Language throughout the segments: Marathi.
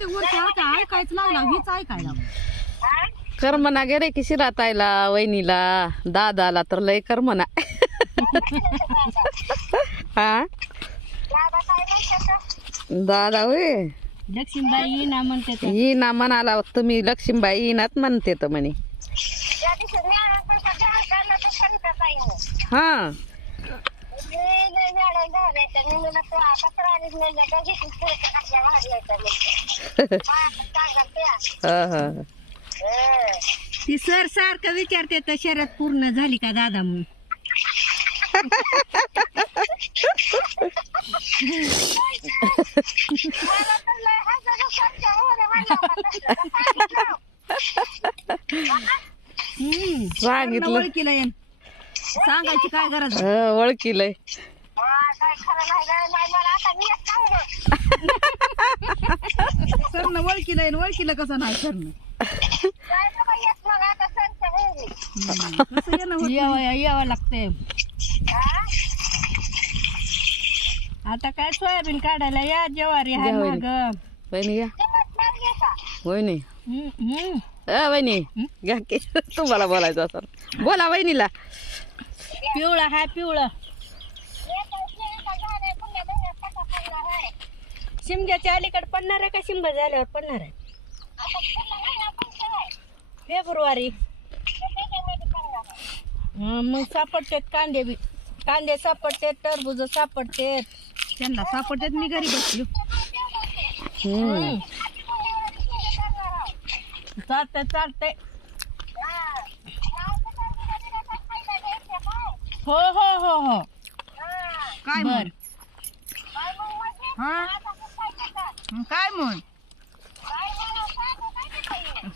प्रत्येक गोष्ट आता ऐकायच लागला हीच ऐकायला. करमना गेले की शिरातायला वहिनीला दादाला तर लय करमना. हा दादा होय लक्ष्मीबाई येईना म्हणते तर. येईना म्हणाला तुम्ही लक्ष्मीबाई येईनात म्हणते तर म्हणे. हा ती सर सारखं विचारते तर शर्यत पूर्ण झाली का दादा म्हणून. सांगितलं ओळखीला येईन सांगायची काय गरज. ओळखीलय. सर ओळखीला येईन ओळखीला कसं नाही सर यावं लागते. आता काय सोयाबीन काढायला या ज्वारी हाय माग. वहिनी घ्या वहिनी वहिनी घ्या की तुम्हाला बोलायचं असं बोला वहिनीला. पिवळा हाय पिवळा. शिमग्याच्या अलीकडे पडणार आहे का शिमगा झाल्यावर पडणार आहे. फेब्रुवारी मग सापडतेत कांदे बी. कांदे सापडतेत टरबूज सापडतेत. त्यांना सापडतेत मी घरी बसलो. चालतंय चालतंय. हो हो हो हो काय बर हा काय म्हण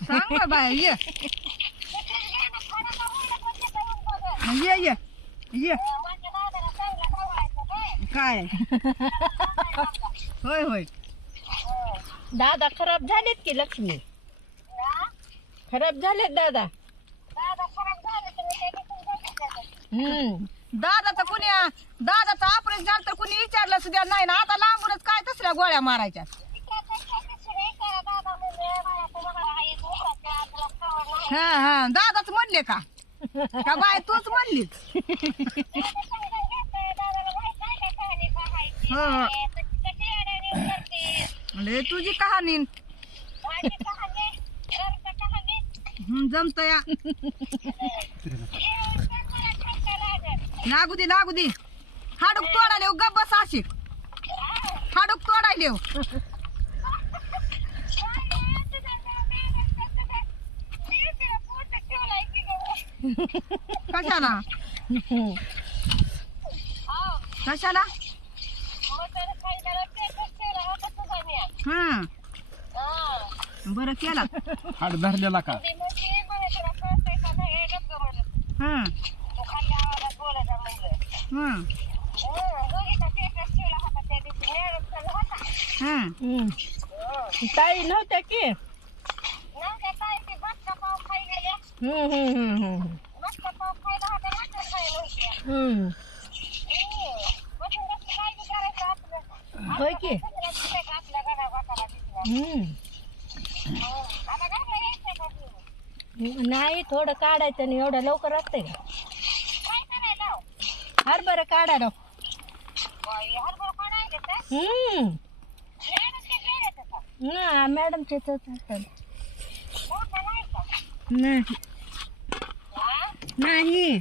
सांग ना बाय. ये ये ये ये काय होय होय. दादा खराब झालेत की लक्ष्मी. खराब झालेत दादा. दादाचं कुणी दादाचं ऑपरेशन झालं तर कुणी विचारलं सुद्धा नाही ना. आता लांबूनच काय तसल्या गोळ्या मारायच्या. हा हा दादाच म्हणले का का बाय तूच म्हणलीच. म्हणजे तुझी कहाणी जमत या. लागू दे लागू दे. हाडूक तोडाले गप बस अशी. हाडूक तोडायले कशाला कशाला. हा बरं केला. हाड धरलेला का. हा ताई नव्हत्या की. होय की. नाही थोडं काढायचं नाही एवढं लवकर असते का. हरभरा काढायला. ना मॅडमचे नाही नाही.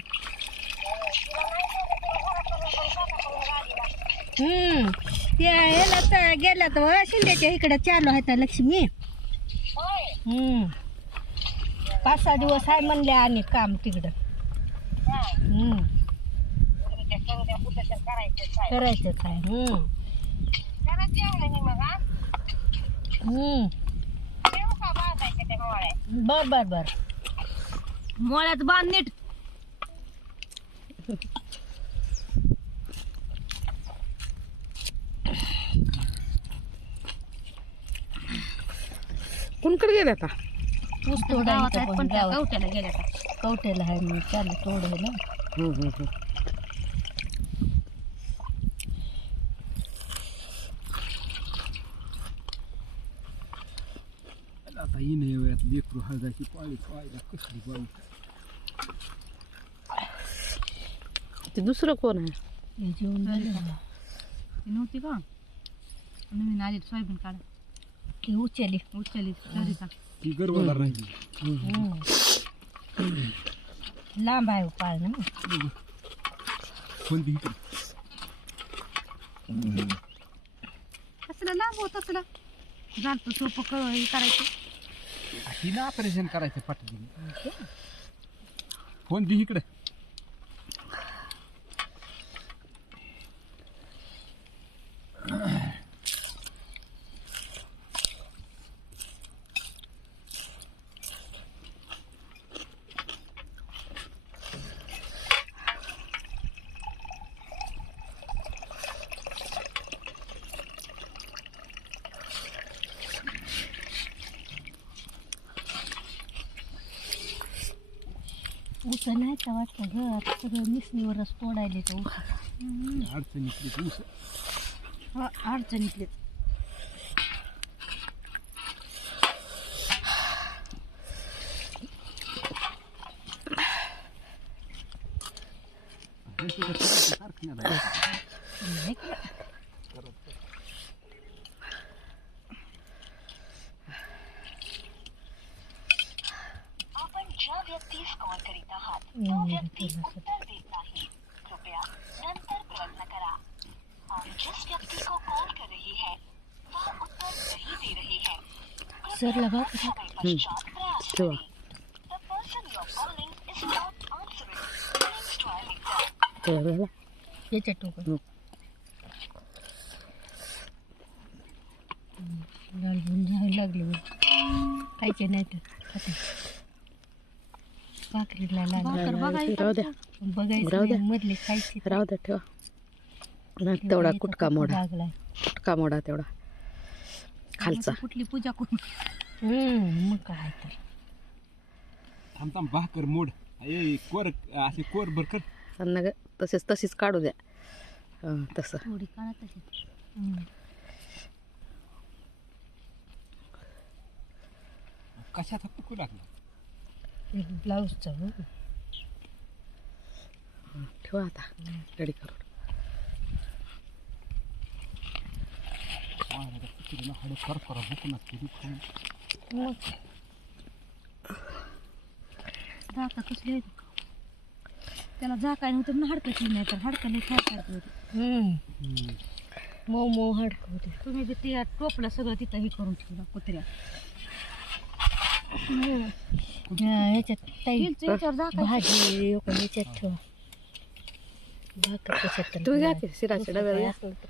ते याला तर गेल्या तर शिंद्याच्या इकडे चालू आहे तर लक्ष्मी. 5-6 दिवस आहे म्हणले आणि काम तिकडं. करायचंच आहे. बर बर बर. मोळ्यात बांध नीट. कुणकडे गेल्या आता. ऊस तोडायला पण कवट्याला गेल्या का. कवट्याला आहे मग चालू तोडायला. आता येणे वेळात लेकरू हळदाची पाळी पाहायला कसली बाई. ते दुसरं कोण आहे? हे जेवण झालं ना. ती नव्हती का नवीन आली सोयाबीन काढ ती उचली सरिता ती गर्भधार राहिली. लांब आहे पाळ ना. कोणती इकडे कसलं लांब होत असलं झालं सोपं हे करायचं तिनं ऑपरेशन करायचं पाठीने. फोन दे इकडे. ऊस नाही का वाटतं ग सगळं मिसणीवरच तोडायले तर ऊस. अडचणीतली ऊस. अडचणीतले सारखं नाही का? आपण ज्या व्यक्तीस कॉल करीत आहात तो व्यक्ती उत्तर देत नाही. कृपया नंतर प्रयत्न करा. आप जिस व्यक्ति को कॉल कर रही है वह उत्तर नहीं दे रही है. सर लगा कुछ समय पश्चात प्रयास करें. The person you are calling is not answering. Please try later. याच्यात टोकन लाल गुंजायला लागले खायचे नाही तर खाते. भाकरीला लागलं राहू द्या बघायचं राहू द्या. नाही, मधले खायचे राहू द्या ठेवा. नाही तेवढा कुटका मोडा लागलाय. कुटका मोडा तेवढा खालचा. कुठली पूजा करून मग काय तर थांब थांब भाकर मोड. ए कोर असे कोर बर कर. अन्न ग तशीच काढू द्या. तसं थोडी काढा तशी कशाचा पुकू लागला. ब्लाऊजचा ठेवा आता रेडी करून. हाडं करकरा बुकून असते. मग दाता कसले आहेत त्याला झाकाय नव्हतं ना हाडकं नाही तर हाडकं नाही खायचं होते. मऊ मऊ हडकं होते. तुम्ही बी ते टोपलं सगळं तिथं हे करून ठेवलं कुत्र्या ह्याच्यात ताई याच्यावर झाकायचं. भाजी याच्यात ठेवा. भाकर कशात तर तुम्ही घ्या की शिराच्या दुसरं काय डब्याला. असलं तर.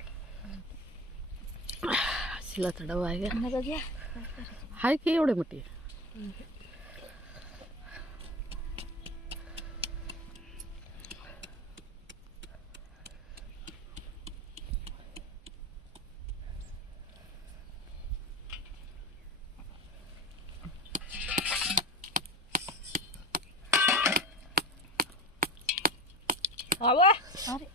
शिलाचा डबा आहे का? नका घ्या. हाय की एवढे मोठी. अरे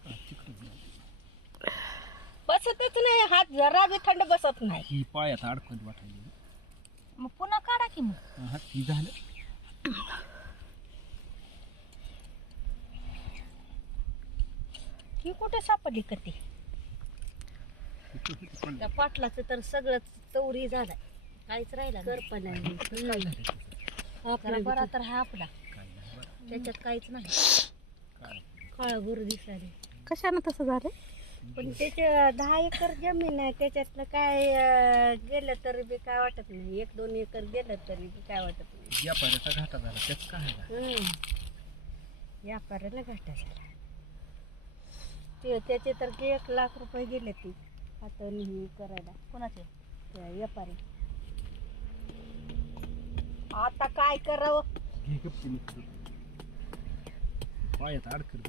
बसतच नाही हात जरा बी थंड बसत नाही. ही पायात अडकत वाटायली. मग पुन्हा काढा की मग हा ती झालं. ही कुठे सापडली कधी. त्या पाटलाचं तर सगळंच चौरी झालाय. काहीच राहिला करपण आपला बरा तर हा आपला त्याच्यात काहीच नाही. काळा भर दिसायला. कशानं तसं झालं? पण त्याच्या 10 एकर जमीन आहे. त्याच्यातलं काय गेलं तरी बी काय वाटत नाही. 1-2 एकर गेलं तरी बी काय वाटत नाही. व्यापाऱ्याचा घाटा झाला. त्याच काय व्यापाऱ्याला घाटा झाला. त्याचे तर 1 लाख रुपये गेले ती हाताने हे करायला. कोणाचे? त्या व्यापारी. आता काय करावं. घे गप्पी पायात अडकत.